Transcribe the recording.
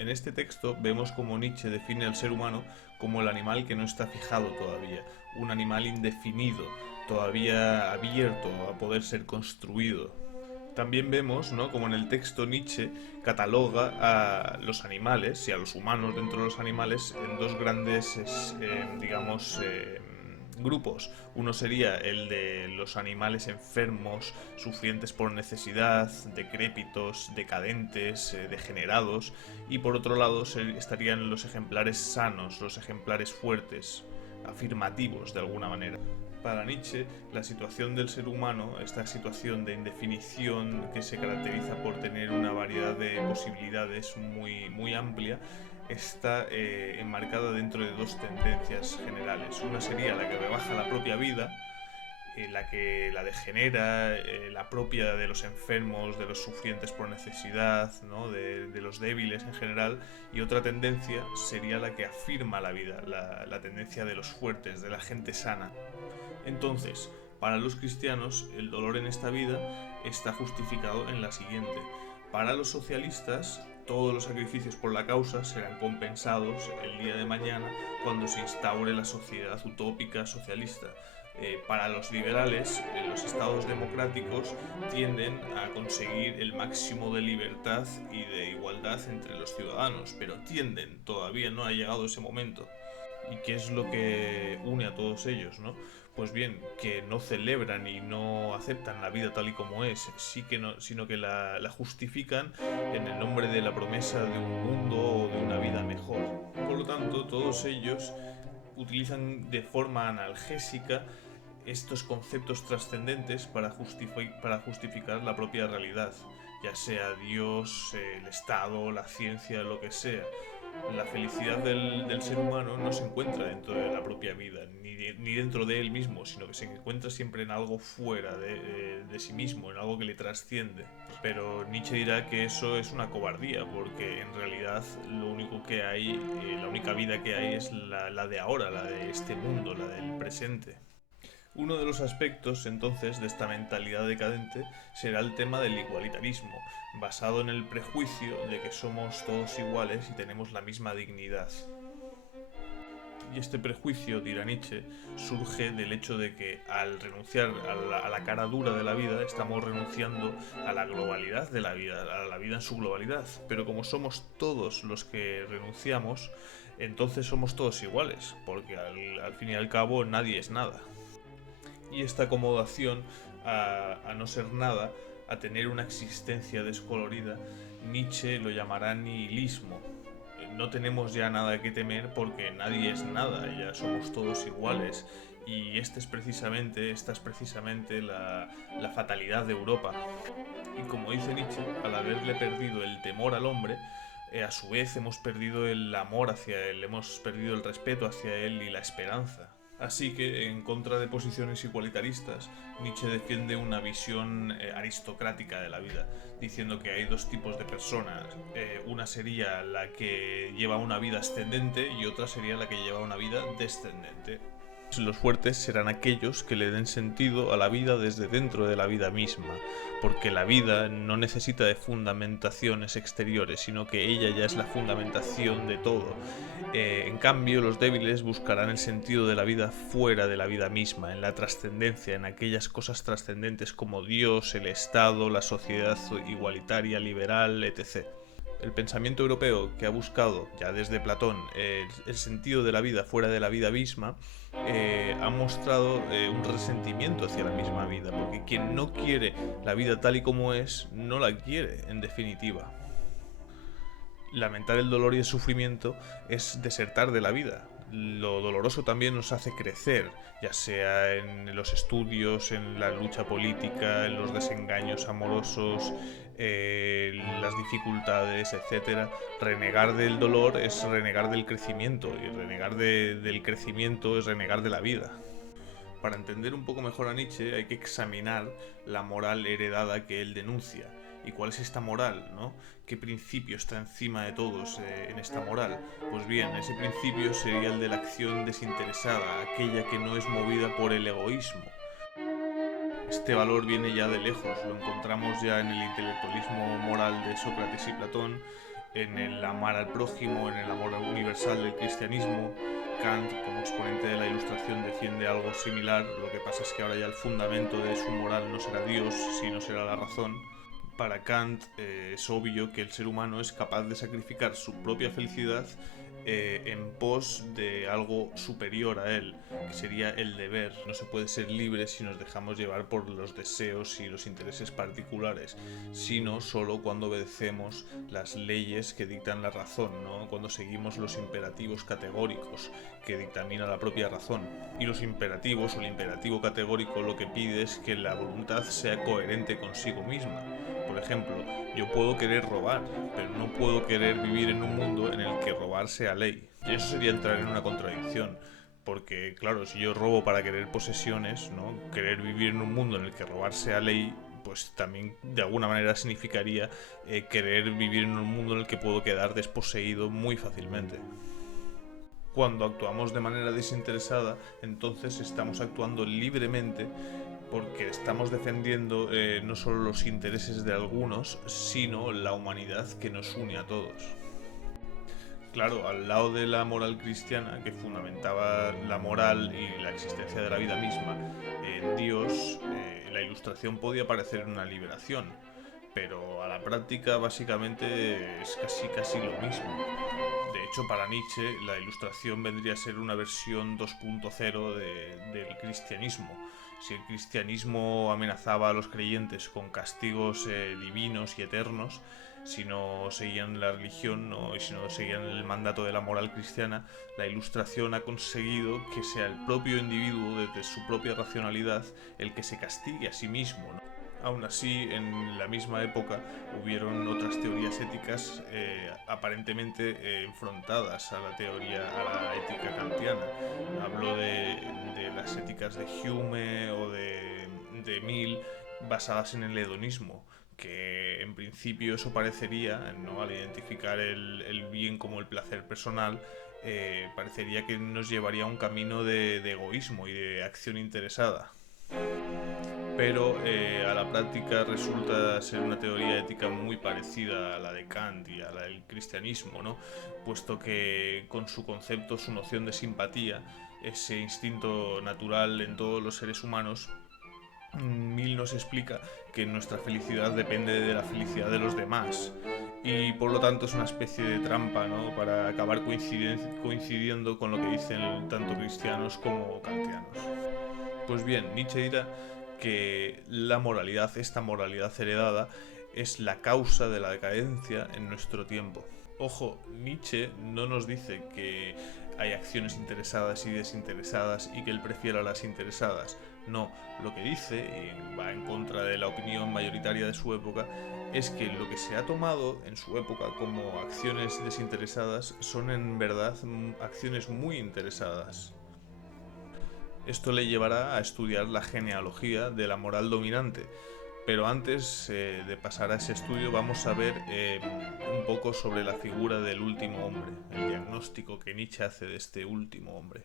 En este texto vemos cómo Nietzsche define al ser humano como el animal que no está fijado todavía, un animal indefinido, todavía abierto a poder ser construido. También vemos, ¿no?, como en el texto Nietzsche cataloga a los animales y a los humanos dentro de los animales en dos grandes, grupos. Uno sería el de los animales enfermos, sufrientes por necesidad, decrépitos, decadentes, degenerados, y por otro lado estarían los ejemplares sanos, los ejemplares fuertes, afirmativos de alguna manera. Para Nietzsche, la situación del ser humano, esta situación de indefinición que se caracteriza por tener una variedad de posibilidades muy amplia, está enmarcada dentro de dos tendencias generales. Una sería la que rebaja la propia vida, la que la degenera, la propia de los enfermos, de los sufrientes por necesidad, ¿no?, de los débiles en general, y otra tendencia sería la que afirma la vida, la tendencia de los fuertes, de la gente sana. Entonces, para los cristianos, el dolor en esta vida está justificado en la siguiente. Para los socialistas, todos los sacrificios por la causa serán compensados el día de mañana cuando se instaure la sociedad utópica socialista. Para los liberales, los estados democráticos tienden a conseguir el máximo de libertad y de igualdad entre los ciudadanos, pero tienden, todavía no ha llegado ese momento. ¿Y qué es lo que une a todos ellos, no? Pues bien, que no celebran y no aceptan la vida tal y como es, sí que no, sino que la justifican en el nombre de la promesa de un mundo o de una vida mejor. Por lo tanto, todos ellos utilizan de forma analgésica estos conceptos trascendentes para justificar la propia realidad, ya sea Dios, el Estado, la ciencia, lo que sea. La felicidad del ser humano no se encuentra dentro de la propia vida, ni dentro de él mismo, sino que se encuentra siempre en algo fuera de sí mismo, en algo que le trasciende. Pero Nietzsche dirá que eso es una cobardía, porque en realidad lo único que hay, la única vida que hay es la de ahora, la de este mundo, la del presente. Uno de los aspectos, entonces, de esta mentalidad decadente será el tema del igualitarismo, basado en el prejuicio de que somos todos iguales y tenemos la misma dignidad. Y este prejuicio, dirá Nietzsche, surge del hecho de que al renunciar a la cara dura de la vida, estamos renunciando a la globalidad de la vida, a la vida en su globalidad. Pero como somos todos los que renunciamos, entonces somos todos iguales, porque al fin y al cabo nadie es nada. Y esta acomodación a no ser nada, a tener una existencia descolorida, Nietzsche lo llamará nihilismo. No tenemos ya nada que temer porque nadie es nada, ya somos todos iguales. Y esta es precisamente la fatalidad de Europa. Y como dice Nietzsche, al haberle perdido el temor al hombre, a su vez hemos perdido el amor hacia él, hemos perdido el respeto hacia él y la esperanza. Así que, en contra de posiciones igualitaristas, Nietzsche defiende una visión aristocrática de la vida, diciendo que hay dos tipos de personas. Una sería la que lleva una vida ascendente y otra sería la que lleva una vida descendente. Los fuertes serán aquellos que le den sentido a la vida desde dentro de la vida misma, porque la vida no necesita de fundamentaciones exteriores, sino que ella ya es la fundamentación de todo. En cambio, los débiles buscarán el sentido de la vida fuera de la vida misma, en la trascendencia, en aquellas cosas trascendentes como Dios, el Estado, la sociedad igualitaria, liberal, etc. El pensamiento europeo, que ha buscado ya desde Platón el sentido de la vida fuera de la vida misma, ha mostrado un resentimiento hacia la misma vida, porque quien no quiere la vida tal y como es, no la quiere, en definitiva. Lamentar el dolor y el sufrimiento es desertar de la vida. Lo doloroso también nos hace crecer, ya sea en los estudios, en la lucha política, en los desengaños amorosos, las dificultades, etc. Renegar del dolor es renegar del crecimiento, y renegar del crecimiento es renegar de la vida. Para entender un poco mejor a Nietzsche hay que examinar la moral heredada que él denuncia. ¿Y cuál es esta moral, no? ¿Qué principio está encima de todos en esta moral? Pues bien, ese principio sería el de la acción desinteresada, aquella que no es movida por el egoísmo. Este valor viene ya de lejos, lo encontramos ya en el intelectualismo moral de Sócrates y Platón, en el amar al prójimo, en el amor universal del cristianismo. Kant, como exponente de la Ilustración, defiende algo similar, lo que pasa es que ahora ya el fundamento de su moral no será Dios, sino será la razón. Para Kant es obvio que el ser humano es capaz de sacrificar su propia felicidad en pos de algo superior a él, que sería el deber. No se puede ser libre si nos dejamos llevar por los deseos y los intereses particulares, sino solo cuando obedecemos las leyes que dictan la razón, ¿no? Cuando seguimos los imperativos categóricos que dictamina la propia razón. Y los imperativos o el imperativo categórico lo que pide es que la voluntad sea coherente consigo misma. Por ejemplo, yo puedo querer robar, pero no puedo querer vivir en un mundo en el que robar sea ley. Y eso sería entrar en una contradicción. Porque, claro, si yo robo para querer posesiones, ¿no? Querer vivir en un mundo en el que robar sea ley, pues también de alguna manera significaría querer vivir en un mundo en el que puedo quedar desposeído muy fácilmente. Cuando actuamos de manera desinteresada, entonces estamos actuando libremente porque estamos defendiendo no solo los intereses de algunos, sino la humanidad que nos une a todos. Claro, al lado de la moral cristiana, que fundamentaba la moral y la existencia de la vida misma en Dios, la Ilustración podía parecer una liberación, pero a la práctica básicamente es casi lo mismo. De hecho, para Nietzsche, la Ilustración vendría a ser una versión 2.0 del cristianismo. Si el cristianismo amenazaba a los creyentes con castigos divinos y eternos, si no seguían la religión, ¿no? Y si no seguían el mandato de la moral cristiana, la Ilustración ha conseguido que sea el propio individuo, desde su propia racionalidad, el que se castigue a sí mismo, ¿no? Aún así, en la misma época hubieron otras teorías éticas aparentemente enfrentadas a la teoría, a la ética kantiana. Hablo de las éticas de Hume o de Mill basadas en el hedonismo, que en principio eso parecería, ¿no? Al identificar el bien como el placer personal, parecería que nos llevaría a un camino de egoísmo y de acción interesada, pero a la práctica resulta ser una teoría ética muy parecida a la de Kant y a la del cristianismo, ¿no? Puesto que con su concepto, su noción de simpatía, ese instinto natural en todos los seres humanos, Mill nos explica que nuestra felicidad depende de la felicidad de los demás y por lo tanto es una especie de trampa, ¿no? Para acabar coincidiendo con lo que dicen tanto cristianos como kantianos. Pues bien, Nietzsche dirá que la moralidad, esta moralidad heredada, es la causa de la decadencia en nuestro tiempo. Ojo, Nietzsche no nos dice que hay acciones interesadas y desinteresadas y que él prefiera las interesadas. No, lo que dice, y va en contra de la opinión mayoritaria de su época, es que lo que se ha tomado en su época como acciones desinteresadas son en verdad acciones muy interesadas. Esto le llevará a estudiar la genealogía de la moral dominante. Pero antes de pasar a ese estudio vamos a ver un poco sobre la figura del último hombre, el diagnóstico que Nietzsche hace de este último hombre.